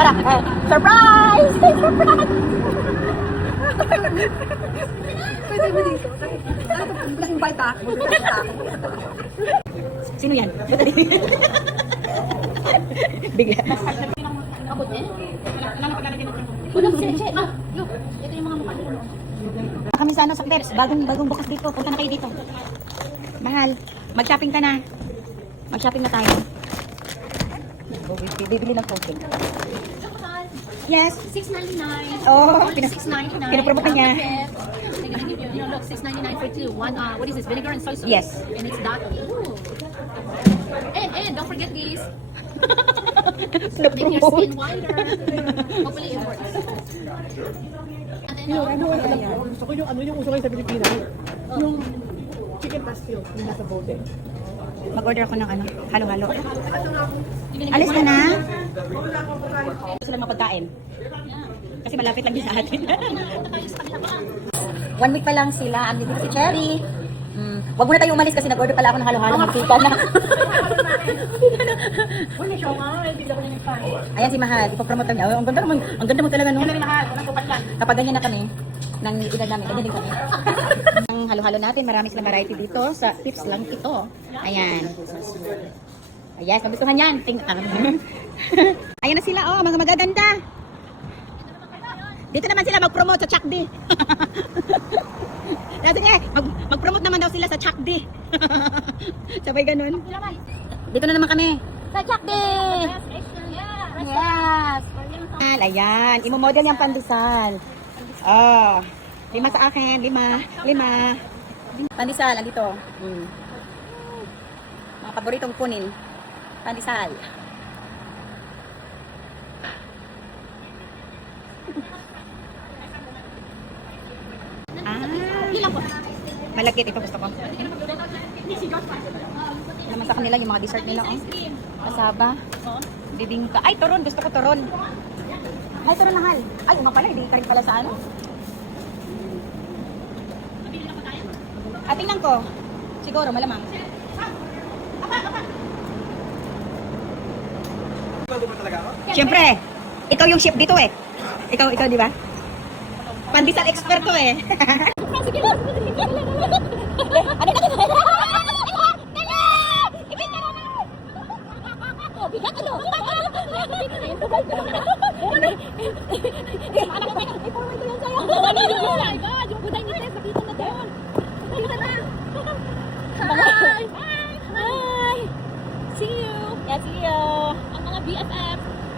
Tara, surprise! Surprise! Pwede mo dito. Na-invite ako. Sino yan? Bigla. Abot eh. Walang sensya. Ito yung mga mukha nila. Kami sa ano sa Peps, bagong bukas dito. Punta na kayo dito. Mahal, mag-shopping ka na. Mag-shopping na tayo. Bibili lang coaching. Yes. $6.99. Oh, $6.99. pinapromote ka niya. They're gonna give you, you know, look, $6.99 for two. One, what is this? Vinegar and soy sauce. Yes. And it's that. Ooh. And don't forget these. Make your skin whiter. Hopefully it works. And then, Gusto ko yung ano yung uso kayo sa Pilipinas. Yung chicken pastil yung nasa bote. Mag-order ako ng ano, halo-halo. Alis ka na? Gusto lang mapagkain. Kasi malapit lang din sa atin. 1 week pa lang sila. Andito si Cherry. Wag muna tayo umalis kasi nag-order pala ako ng halo-halo. Magkita na. Ayan si Mahal. Ipapromote niya. Ang ganda mo talaga no. Kapag ganyan na kami, nang edad namin, ganyan din kami. Ang halo-halo natin, marami silang variety dito. Sa tips lang ito. Ayan. Ayan, magustuhan yan. Ayan na sila, oh, mga magaganda. Dito naman sila mag-promote sa Chakdi. Sige, mag-promote naman daw sila sa Chakdi. Sabay ganun. Dito na naman kami. Sa Chakdi! Yes! Ayan, imo-model yung pandesal. Oh, 5 sa akin, 5. Pandesal, andito. Mga paboritong kunin. Pandesal. Malagkit ito gusto ko. Naman sa kanila yung mga dessert nila, oh. Kasaba. Bibingka. Ay, turon. Gusto ko turon. Ay, turon na hal. Ay, uma pala. Hindi ka rin pala sa ano. Tingnan ko. Siguro, malamang. Siyempre, ikaw yung chef dito eh. Ikaw, di ba? Pandesal expert to eh. Ano na ito? Bigat ano?